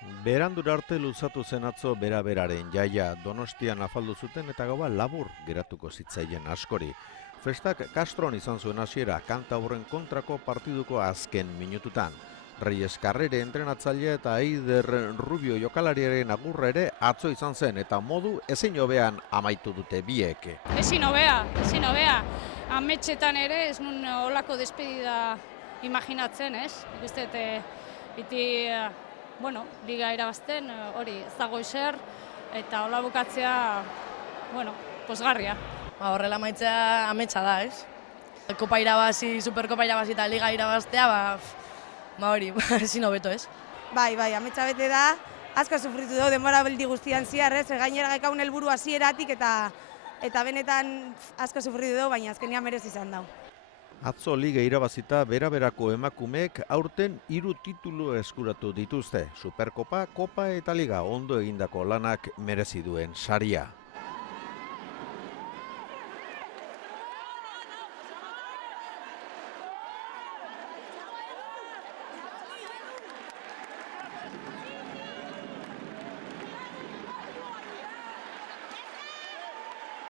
Berandur arte luzatu zen atzo bera-beraren jaia, Donostian afaldu zuten eta gaua labur geratuko zitzaien askori. Festak Castron izan zuen hasiera kanta horren kontrako partiduko azken minututan. Reyes Carrere entrenatzailea eta Eider Rubio jokalariaren agurra ere atzo izan zen eta modu ezin hobean amaitu dute biek. Ezin hobea. Ametxetan ere ez nun olako despedida imaginatzen, ez? Uste, liga irabazten, hori ez dago ezer, eta hola bukatzea, pozgarria. Horrela maitzea ametsa da, ez? Kopa irabazi, Superkopa irabazi eta liga irabaztea, hori, ezin hobeto, ez? Bai, ametsa bete da, asko sufritu dugu denbora beldi guztian ziar, ez? Gainera gekaun helburu hasieratik eta benetan asko sufritu dugu, baina azkenean merezi izan dau. Atzo liga irabazita bera-berako emakumeek aurten 3 titulu eskuratu dituzte. Superkopa, Kopa eta Liga ondo egindako lanak merezi duen saria.